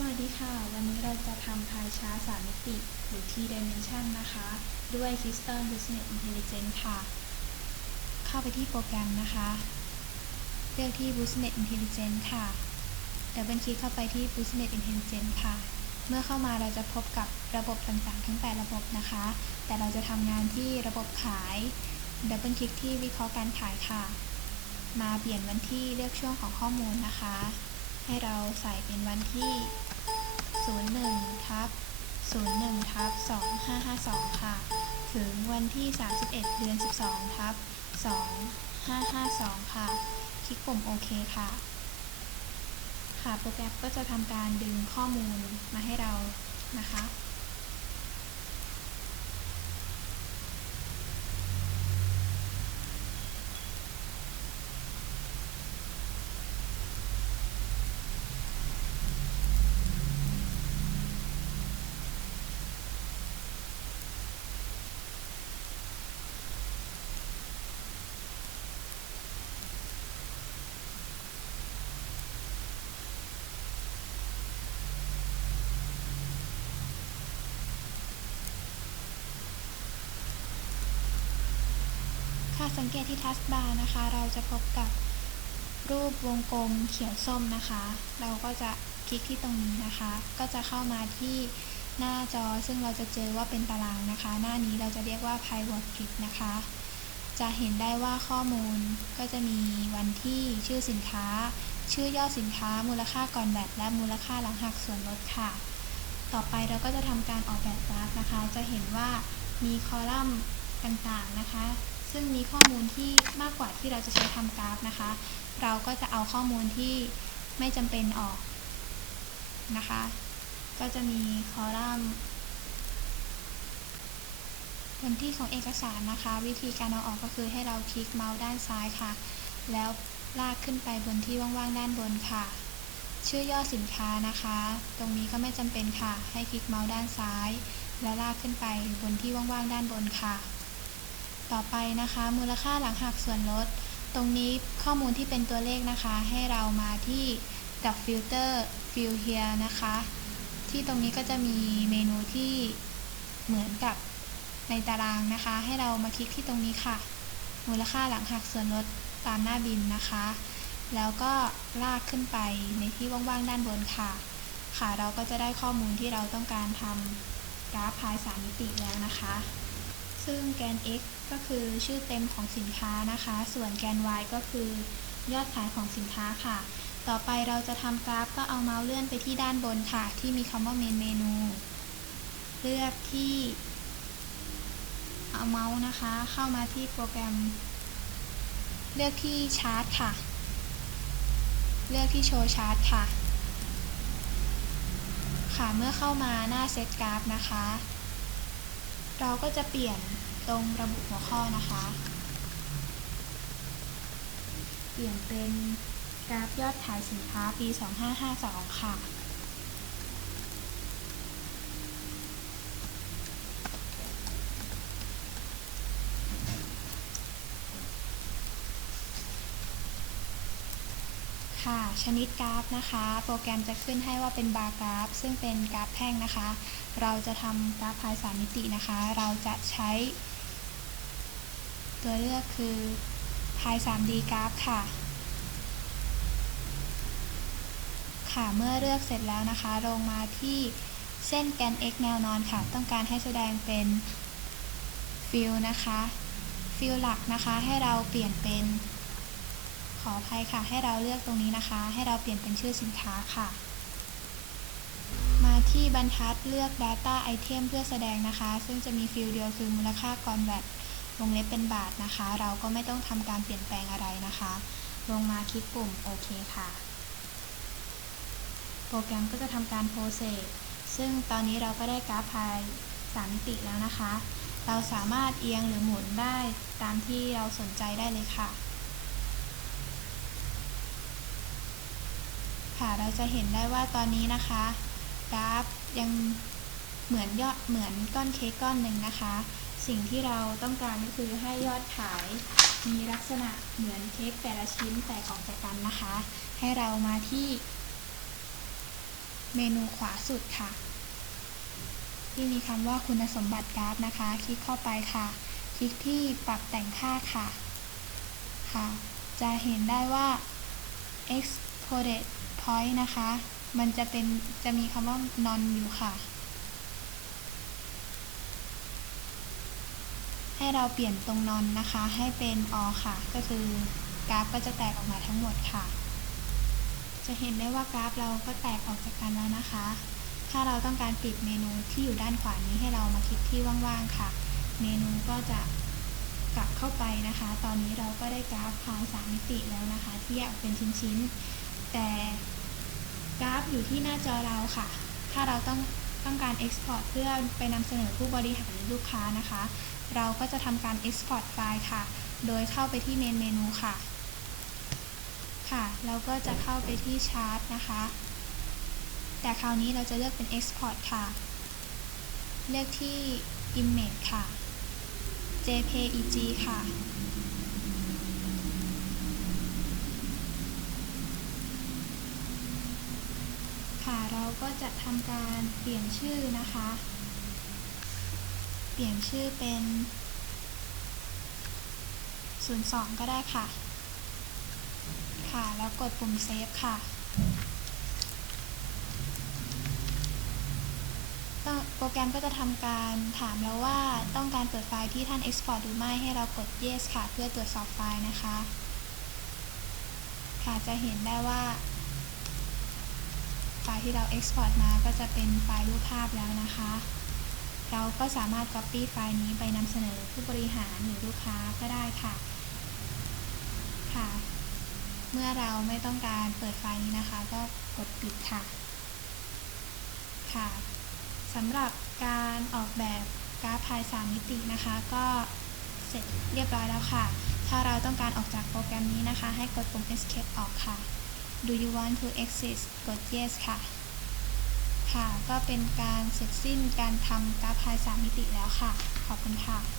สวัสดีค่ะ วันนี้เราจะทำพายชาร์ต3มิติ หรือ T dimension นะคะ ด้วย Crystal Business Intelligence ค่ะ เข้าไปที่โปรแกรมนะคะ เลือกที่ Business Intelligence ค่ะดับเบิลคลิกเข้าไปที่ Business Intelligence ค่ะ เมื่อเข้ามาเราจะพบกับระบบต่างๆ ทั้ง 8 ระบบนะคะ แต่เราจะทำงานที่ระบบขายดับเบิลคลิกที่วิเคราะห์การขายค่ะ มาเปลี่ยนวันที่เลือกช่วงของข้อมูลนะคะให้เราใส่เป็นวันที่ 01ทับ01ทับ2552 ค่ะ ถึงวันที่ 31 เดือน 12ทับ2552 ค่ะ คลิกปุ่มโอเคค่ะ ค่ะ โปรแกรมก็จะทำการดึงข้อมูลมาให้เรานะคะ ค่ะสังเกตที่ทัสบาร์นะคะ เราจะพบกับรูปวงกลมเขียวส้มนะคะ เราก็จะคลิกที่ตรงนี้นะคะ ก็จะเข้ามาที่หน้าจอซึ่งเราจะเจอว่าเป็นตารางนะคะ หน้านี้เราจะเรียกว่า pivot grid นะคะ จะเห็นได้ว่าข้อมูลก็จะมีวันที่ชื่อสินค้า ชื่อย่อสินค้า มูลค่าก่อนแบตและมูลค่าหลังหักส่วนลดค่ะ ต่อไปเราก็จะทำการออกแบบกราฟนะคะ จะเห็นว่ามีคอลัมน์ต่างๆนะคะ ซึ่งมีข้อมูลที่มากกว่าที่เราจะใช้ทำกราฟนะคะ เราก็จะเอาข้อมูลที่ไม่จำเป็นออกนะคะ ก็จะมีคอลัมน์วันที่ของเอกสารนะคะ วิธีการเอาออกก็คือให้เราคลิกเมาส์ด้านซ้ายค่ะ แล้วลากขึ้นไปบนที่ว่างๆด้านบนค่ะ ชื่อย่อสินค้านะคะ ตรงนี้ก็ไม่จำเป็นค่ะ ให้คลิกเมาส์ด้านซ้าย แล้วลากขึ้นไปบนที่ว่างๆด้านบนค่ะ ต่อไปนะคะ มูลค่าหลังหักส่วนลด ตรงนี้ข้อมูลที่เป็นตัวเลขนะคะ ให้เรามาที่กับฟิลเตอร์ฟิลเฮียนะคะ ที่ตรงนี้ก็จะมีเมนูที่เหมือนกับในตารางนะคะ ให้เรามาคลิกที่ตรงนี้ค่ะ มูลค่าหลังหักส่วนลดตามหน้าบินนะคะ แล้วก็ลากขึ้นไปในที่ว่างๆด้านบนค่ะ ค่ะ เราก็จะได้ข้อมูลที่เราต้องการทำกราฟพายสามมิติแล้วนะคะ ซึ่งแกน x ก็คือชื่อเต็มของสินค้านะคะ ส่วนแกน y ก็คือยอดขายของสินค้าค่ะ ต่อไปเราจะทำกราฟก็เอาเมาส์เลื่อนไปที่ด้านบนค่ะ ที่มีคำว่าเมนเมนู เลือกที่ เอาเมาส์นะคะ เข้ามาที่โปรแกรม เลือกที่ชาร์ตค่ะ เลือกที่โชว์ชาร์ตค่ะ ค่ะ เมื่อเข้ามาหน้าเซตกราฟนะคะ เราก็จะเปลี่ยนตรงระบุหัวข้อนะคะ เปลี่ยนเป็นกราฟยอดขายสินค้าปี 2552 ค่ะ ค่ะชนิดกราฟนะคะ โปรแกรมจะขึ้นให้ว่าเป็นบาร์กราฟ ซึ่งเป็นกราฟแท่งนะคะ เราจะทำกราฟพายสามมิตินะคะ เราจะใช้ ตัวเลือกคือพาย 3D กราฟค่ะ ค่ะเมื่อเลือกเสร็จแล้วนะคะ ลงมาที่เส้นแกน x แนวนอนค่ะ ต้องการให้แสดงเป็นฟิลนะคะฟิลหลักนะคะ ให้เราเปลี่ยนเป็น ขออภัยค่ะ ให้เราเลือกตรงนี้นะคะ ให้เราเปลี่ยนเป็นชื่อสินค้าค่ะ มาที่บรรทัดเลือก Data Item เพื่อแสดงนะคะ ซึ่งจะมีฟิลเดียวคือมูลค่าก่อนแบตวงเล็บเป็นบาทนะคะ เราก็ไม่ต้องทำการเปลี่ยนแปลงอะไรนะคะ ลงมาคลิกปุ่มโอเคค่ะ โปรแกรมก็จะทำการโพสเซสซึ่งตอนนี้เราก็ได้กราฟพาย3มิติแล้วนะคะ เราสามารถเอียงหรือหมุนได้ตามที่เราสนใจได้เลยค่ะ ค่ะเราจะเห็นได้ว่าตอนนี้นะคะกราฟยังเหมือนยอดเหมือนก้อนเค้กก้อนหนึ่งนะคะ สิ่งที่เราต้องการก็คือให้ยอดขายมีลักษณะเหมือนเค้กแต่ละชิ้นแตกออกจากกันนะคะ ให้เรามาที่เมนูขวาสุดค่ะ ที่มีคำว่าคุณสมบัติกราฟนะคะ คลิกเข้าไปค่ะ คลิกที่ปรับแต่งค่าค่ะค่ะ จะเห็นได้ว่า exported point นะคะ มันจะเป็น จะมีคำว่า non อยู่ค่ะ ให้เราเปลี่ยนตรง non นะคะ ให้เป็น all ค่ะ ก็คือกราฟก็จะแตกออกมาทั้งหมดค่ะ จะเห็นได้ว่ากราฟเราก็แตกออกจากกันแล้วนะคะ ถ้าเราต้องการปิดเมนูที่อยู่ด้านขวานี้ให้เรามาคลิกที่ว่างๆค่ะ เมนูก็จะกลับเข้าไปนะคะ ตอนนี้เราก็ได้กราฟพายสามมิติแล้วนะคะ ที่แยกเป็นชิ้นๆ แต่กราฟอยู่ที่หน้าจอเราค่ะ ถ้าเราต้องต้องการ Export เพื่อไปนำเสนอผู้บริหารหรือลูกค้านะคะ เราก็จะทำการ Export ไฟล์ค่ะ โดยเข้าไปที่เมนเมนูค่ะ ค่ะ เราก็จะเข้าไปที่ชาร์ตนะคะ แต่คราวนี้เราจะเลือกเป็น Export ค่ะ เลือกที่ Image ค่ะ JPEG ค่ะ ค่ะ เราก็จะทำการเปลี่ยนชื่อนะคะ เปลี่ยนชื่อเป็น 02 ก็ได้ค่ะ ค่ะ แล้วกดปุ่มเซฟค่ะโปรแกรมก็จะทำการถามเราว่าต้องการเปิดไฟล์ที่ท่าน Export หรือไม่ให้เรากด yes ค่ะ เพื่อตรวจสอบไฟล์นะคะ ค่ะจะเห็นได้ว่า ฟล์ที่เรา Export มาก็จะเป็นไฟล์รูปภาพแล้วนะคะ เราก็สามารถ Copy ไฟล์นี้ไปนำเสนอผู้บริหารหรือลูกค้าก็ได้ค่ะ ค่ะ เมื่อเราไม่ต้องการเปิดไฟล์นี้นะคะ ก็กดปิดค่ะ ค่ะสำหรับการออกแบบกราฟพาย3มิตินะคะ ก็เสร็จเรียบร้อยแล้วค่ะ ถ้าเราต้องการออกจากโปรแกรมนี้นะคะ ให้กดปุ่ม escape ออกค่ะ Do you want to exit กด yes ค่ะ ค่ะ ก็เป็นการเสร็จสิ้นการทำกราฟพาย3มิติแล้วค่ะ ขอบคุณค่ะ